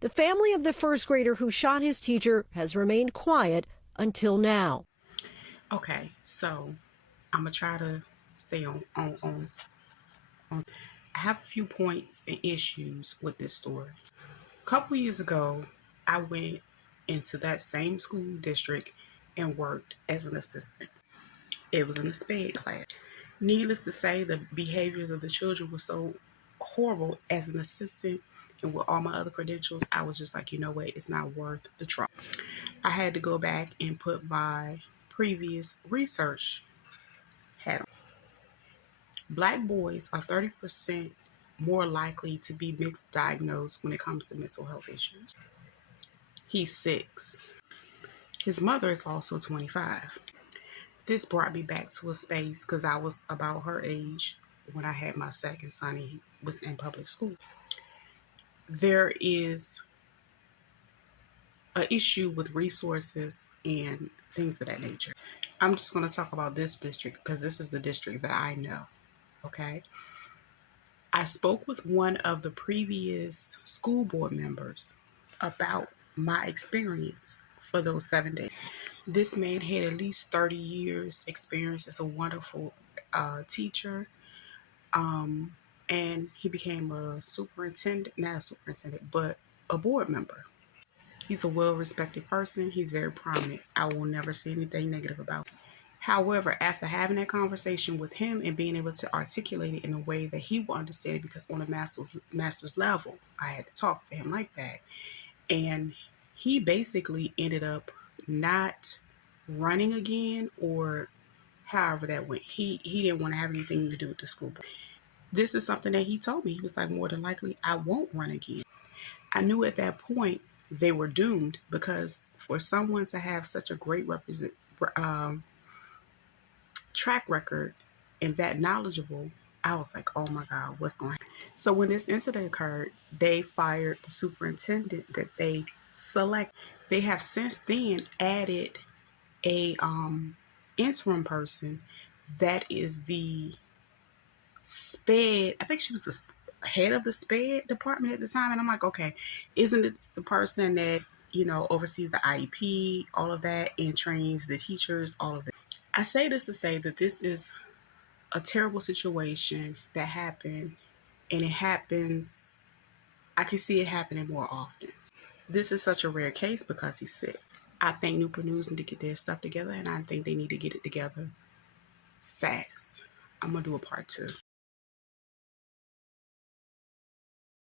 The family of the first grader who shot his teacher has remained quiet until now. Okay, so I'm gonna try to stay on. I have a few points and issues with this story. A couple years ago, I went into that same school district and worked as an assistant. It was in a SPED class. Needless to say, the behaviors of the children were so horrible. As an assistant and with all my other credentials, I was just like, you know what, it's not worth the trouble. I had to go back and put my previous research hat on. Black boys are 30% more likely to be mixed diagnosed when it comes to mental health issues. He's 6. His mother is also 25. This brought me back to a space because I was about her age when I had my second son. He was in public school. There is an issue with resources and things of that nature. I'm just going to talk about this district because this is the district that I know. Okay. I spoke with one of the previous school board members about my experience for those 7 days. This man had at least 30 years experience as a wonderful teacher. And he became a superintendent, not a superintendent, but a board member. He's a well-respected person. He's very prominent. I will never say anything negative about him. However, after having that conversation with him and being able to articulate it in a way that he will understand, because on a master's level, I had to talk to him like that. And he basically ended up not running again, or however that went. He didn't want to have anything to do with the school board. This is something that he told me. He was like, more than likely, I won't run again. I knew at that point they were doomed, because for someone to have such a great track record and that knowledgeable, I was like, oh my God, what's going to happen? So when this incident occurred, they fired the superintendent that they select. They have since then added a interim person that is the SPED. I think she was the head of the SPED department at the time. And I'm like, okay, isn't it the person that, oversees the IEP, all of that, and trains the teachers, all of that? I say this to say that this is a terrible situation that happened, and it happens. I can see it happening more often. This is such a rare case because he's sick. I think Newport News need to get their stuff together, and I think they need to get it together fast. I'm going to do a part 2.